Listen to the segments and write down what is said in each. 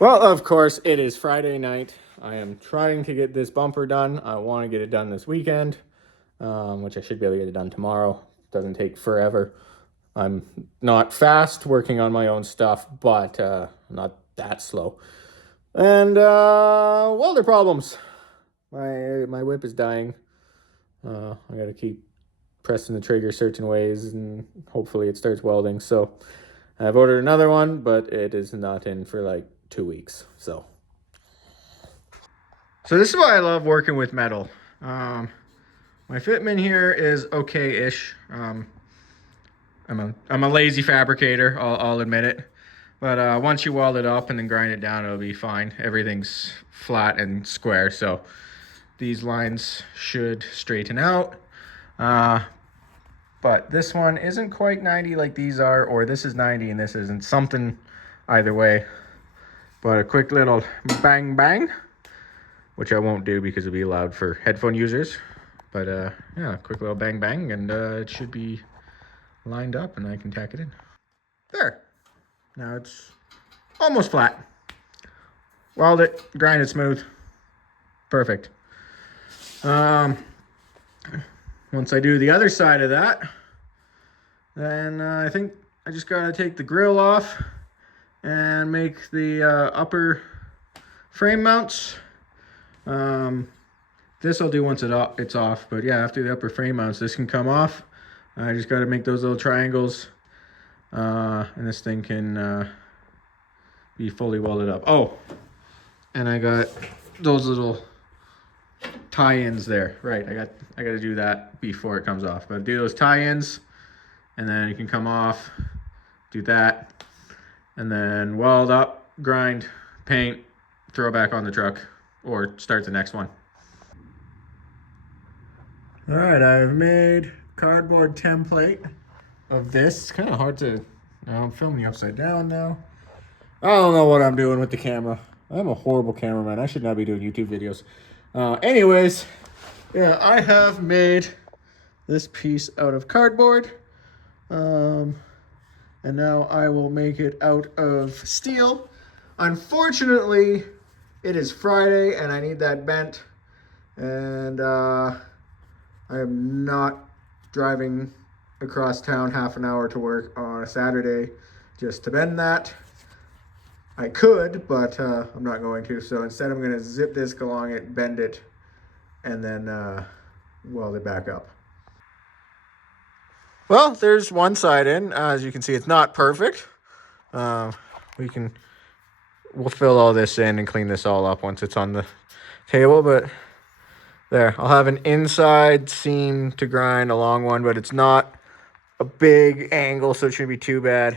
Well, of course, it is Friday night. I am trying to get this bumper done. I want to get it done this weekend, which I should be able to get it done tomorrow. Doesn't take forever. I'm not fast working on my own stuff, but not that slow. And welder problems. My whip is dying. I got to keep pressing the trigger certain ways, and hopefully it starts welding. So I've ordered another one, but it is not in for like 2 weeks. So this is why I love working with metal. My fitment here is okay-ish. I'm a lazy fabricator, I'll admit it. But once you weld it up and then grind it down, it'll be fine. Everything's flat and square, so these lines should straighten out. But this one isn't quite 90 like these are, or this is 90 and this isn't. Something either way. But a quick little bang bang, which I won't do because it'll be loud for headphone users. But yeah, quick little bang bang, and it should be lined up and I can tack it in. There. Now it's almost flat. Weld it, grind it smooth. Perfect. Once I do the other side of that, then I think I just gotta take the grill off and make the upper frame mounts. This I'll do once it's off, but yeah, after the upper frame mounts, this can come off. I just got to make those little triangles, and this thing can be fully welded up. Oh, and I got those little tie-ins there. Right, I got to do that before it comes off. But do those tie-ins, and then it can come off. Do that, and then weld up, grind, paint, throw back on the truck, or start the next one. All right, I've made cardboard template of this. It's kind of hard to, I'm filming you upside down now. I don't know what I'm doing with the camera. I'm a horrible cameraman. I should not be doing YouTube videos. Anyways, yeah, I have made this piece out of cardboard. And now I will make it out of steel. Unfortunately, it is Friday and I need that bent. And I am not driving across town half an hour to work on a Saturday just to bend that. I could, but I'm not going to. So instead I'm going to zip disc along it, bend it, and then weld it back up. Well, there's one side in. As you can see, it's not perfect. We'll fill all this in and clean this all up once it's on the table, but there, I'll have an inside seam to grind, a long one, but it's not a big angle, so it shouldn't be too bad.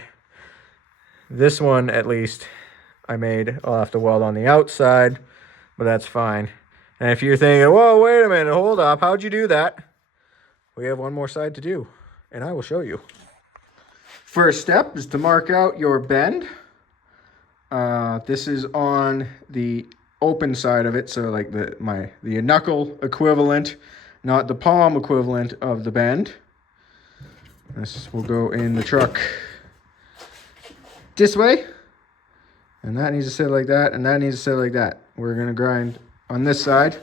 This one, at least, I'll have to weld on the outside, but that's fine. And if you're thinking, whoa, wait a minute, hold up, how'd you do that? We have one more side to do, and I will show you. First step is to mark out your bend. This is on the open side of it, so like the knuckle equivalent, not the palm equivalent of the bend. This will go in the truck this way, and that needs to sit like that, and that needs to sit like that. We're gonna grind on this side,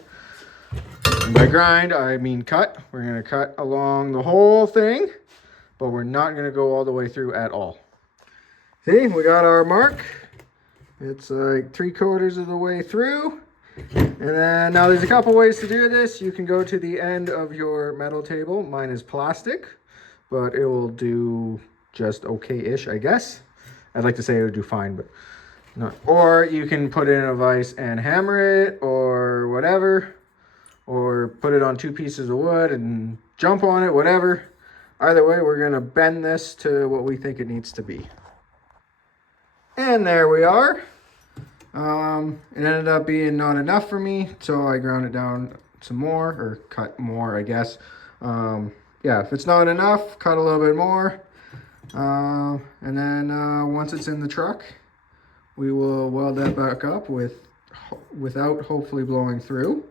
and by grind I mean cut. We're gonna cut along the whole thing, but we're not gonna go all the way through at all. See, we got our mark. It's like 3/4 of the way through. And then now there's a couple ways to do this. You can go to the end of your metal table. Mine is plastic, but it will do just okay-ish, I guess. I'd like to say it would do fine, but not. Or you can put it in a vise and hammer it or whatever. Or put it on 2 pieces of wood and jump on it, whatever. Either way, we're gonna bend this to what we think it needs to be. And there we are. It ended up being not enough for me, so I ground it down some more, or cut more, I guess. Yeah, if it's not enough, cut a little bit more. And then once it's in the truck, we will weld that back up without hopefully blowing through.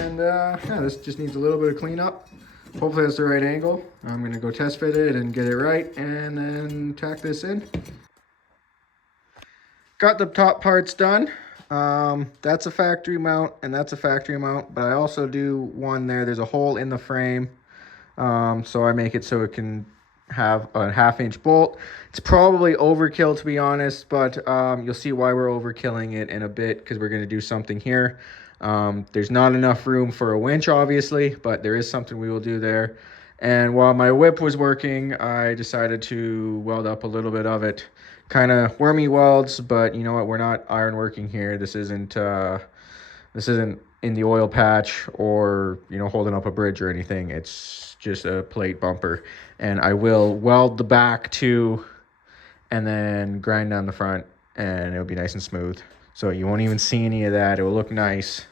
And yeah, this just needs a little bit of cleanup. Hopefully that's the right angle. I'm going to go test fit it and get it right, and then tack this in. got the top parts done. That's a factory mount and that's a factory mount, but I also do one there. There's a hole in the frame. So I make it so it can have a 1/2-inch bolt. It's probably overkill, to be honest, but you'll see why we're overkilling it in a bit, because we're going to do something here. There's not enough room for a winch, obviously, but there is something we will do there. And while my whip was working, I decided to weld up a little bit of it. Kind of wormy welds, but you know what? We're not iron working here. This isn't in the oil patch or, you know, holding up a bridge or anything. It's just a plate bumper. And I will weld the back too, and then grind down the front, and it'll be nice and smooth. So you won't even see any of that. It will look nice.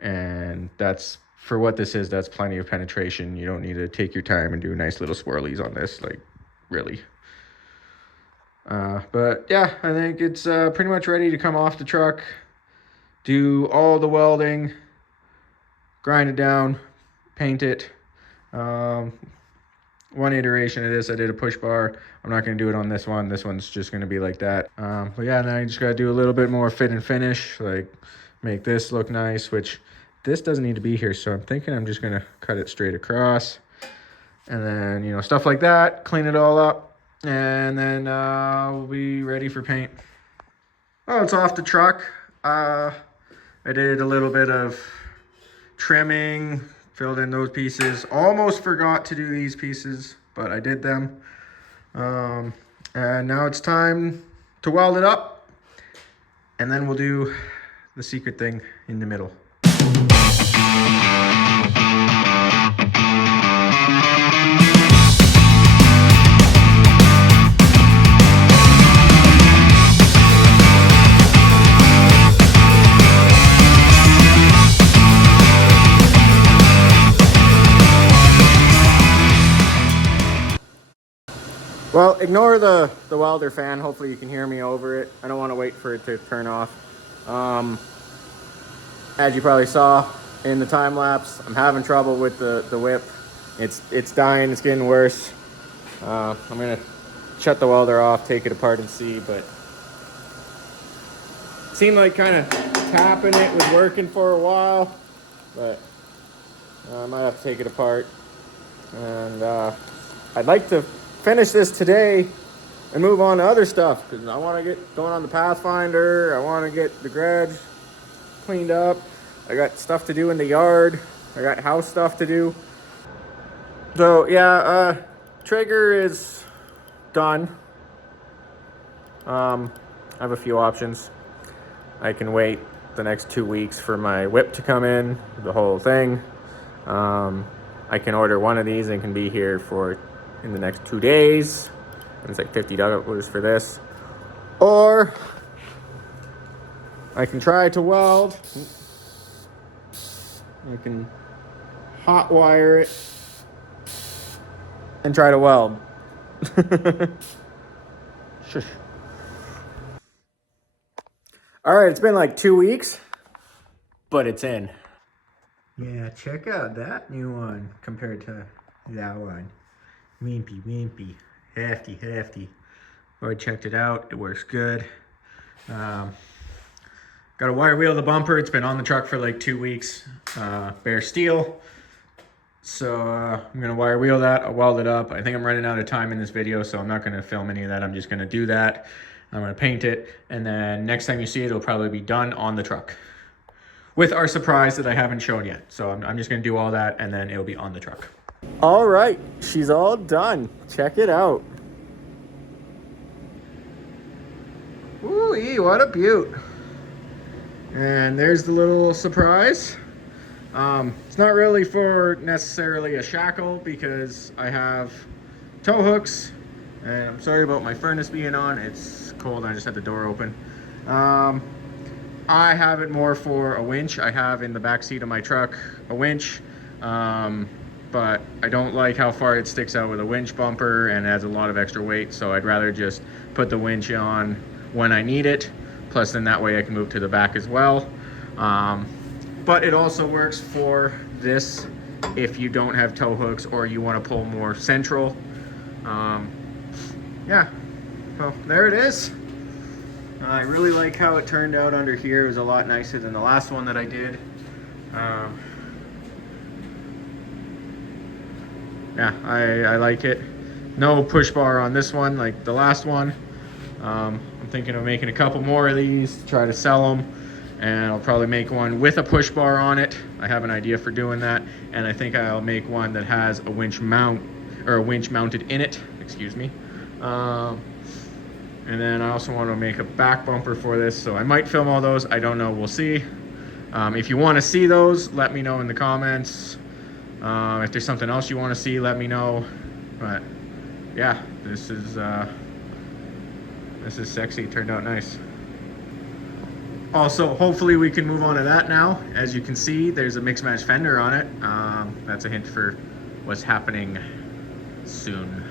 And that's, for what this is, that's plenty of penetration. You don't need to take your time and do nice little swirlies on this, like, really. But yeah, I think it's pretty much ready to come off the truck. Do all the welding, grind it down, paint it. One iteration of this, I did a push bar. I'm not going to do it on this one. This one's just going to be like that. But yeah, now I just got to do a little bit more fit and finish, like make this look nice, which this doesn't need to be here. So I'm thinking I'm just going to cut it straight across. And then, you know, stuff like that, clean it all up. And then we'll be ready for paint. Oh, it's off the truck. I did a little bit of trimming, filled in those pieces. Almost forgot to do these pieces, but I did them. And now it's time to weld it up. And then we'll do the secret thing in the middle. Well, ignore the welder fan. Hopefully you can hear me over it. I don't want to wait for it to turn off. As you probably saw in the time lapse, I'm having trouble with the whip. It's dying, it's getting worse. I'm gonna shut the welder off, take it apart and see, but it seemed like kind of tapping it was working for a while, but I might have to take it apart. And I'd like to finish this today and move on to other stuff, because I want to get going on the Pathfinder. I want to get the garage cleaned up. I got stuff to do in the yard. I got house stuff to do. So yeah, trigger is done. I have a few options. I can wait the next 2 weeks for my whip to come in, the whole thing. I can order one of these and can be here in the next 2 days. And it's like $50 for this. Or I can try to weld. I can hot wire it and try to weld. Shush. All right, it's been like 2 weeks, but it's in. Yeah, check out that new one compared to that one. Wimpy, hefty. I checked it out, it works good. Got to wire wheel the bumper. It's been on the truck for like 2 weeks, bare steel. So I'm gonna wire wheel that, I'll weld it up. I think I'm running out of time in this video, so I'm not gonna film any of that. I'm just gonna do that. I'm gonna paint it, and then next time you see it, it'll probably be done on the truck with our surprise that I haven't shown yet. So I'm just gonna do all that, and then it'll be on the truck. All right, she's all done. Check it out. Ooh, what a beaut. And there's the little surprise. It's not really for necessarily a shackle, because I have tow hooks, and I'm sorry about my furnace being on. It's cold, I just had the door open. I have it more for a winch. I have in the back seat of my truck a winch, but I don't like how far it sticks out with a winch bumper and adds a lot of extra weight, so I'd rather just put the winch on when I need it. Plus then that way I can move to the back as well. But it also works for this if you don't have tow hooks or you want to pull more central. Yeah, well, there it is. I really like how it turned out under here. It was a lot nicer than the last one that I did. Yeah, I like it. No push bar on this one like the last one. I'm thinking of making a couple more of these to try to sell them, and I'll probably make one with a push bar on it. I have an idea for doing that, and I think I'll make one that has a winch mount, or a winch mounted in it, excuse me. And then I also want to make a back bumper for this, so I might film all those. I don't know, we'll see. If you want to see those, let me know in the comments. If there's something else you want to see, let me know. But yeah, this is sexy. It turned out nice. Also, hopefully we can move on to that now. As you can see, there's a mix match fender on it. That's a hint for what's happening soon.